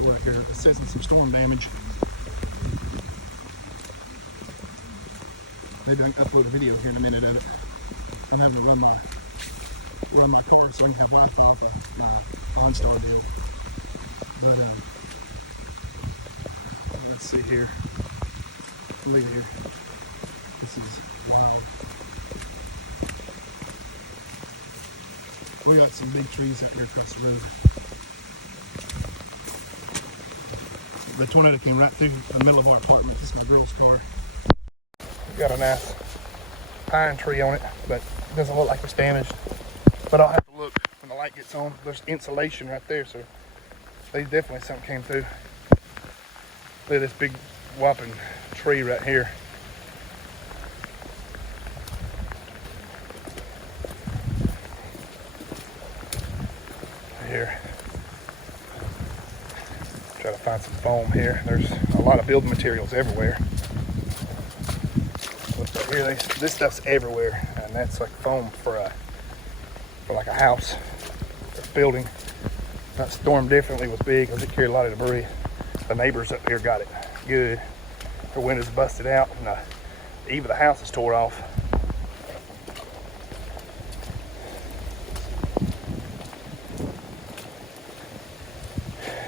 We're right here assessing some storm damage. Maybe I can upload a video here in a minute of it. I'm having to run my car so I can have Wi-Fi off of my OnStar deal. But let's see here. Look at here. This is we got some big trees out here across the road. The tornado came right through the middle of our apartment. This is my girl's car. We've got a nice pine tree on it, but it doesn't look like it's damaged. But I'll have to look when the light gets on. There's insulation right there, so they definitely something came through. Look at this big whopping tree right here. Here. Try to find some foam here. There's a lot of building materials everywhere. Look right here, this stuff's everywhere, and that's like foam for like a house or building. That storm definitely was big because it carried a lot of debris. The neighbors up here got it good. Their windows busted out, and the eave of the house is tore off.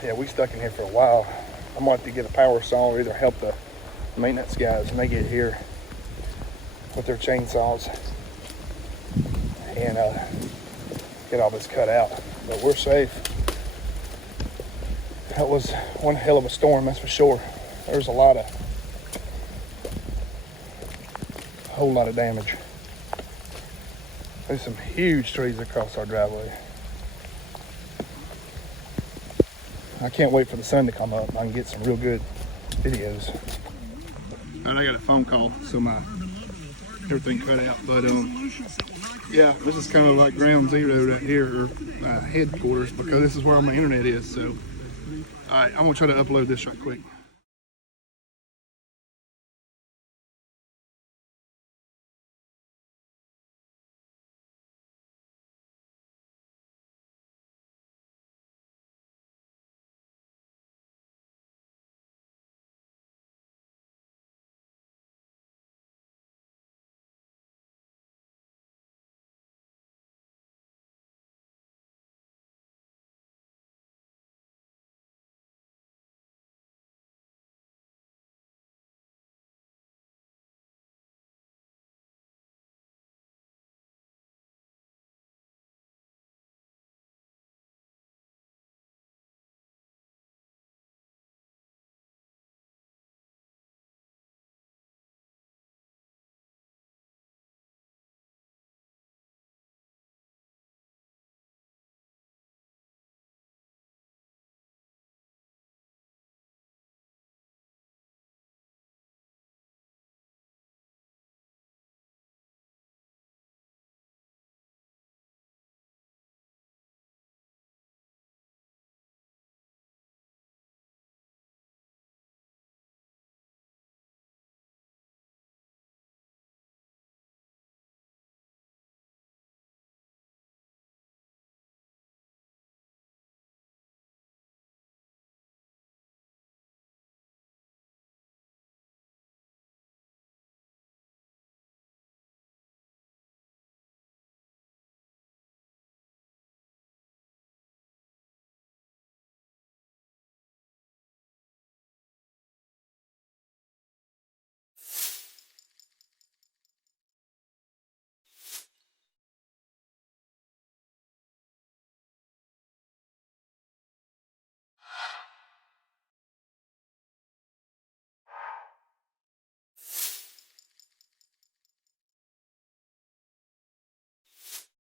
Yeah, we stuck in here for a while. I'm going to have to get a power saw or either help the maintenance guys when they get here with their chainsaws and get all this cut out. But we're safe. That was one hell of a storm, that's for sure. There's a whole lot of damage. There's some huge trees across our driveway. I can't wait for the sun to come up and I can get some real good videos. All right, I got a phone call, so my everything cut out. But yeah, this is kind of like ground zero right here, or headquarters, because this is where all my internet is. So, all right, I'm gonna try to upload this right quick.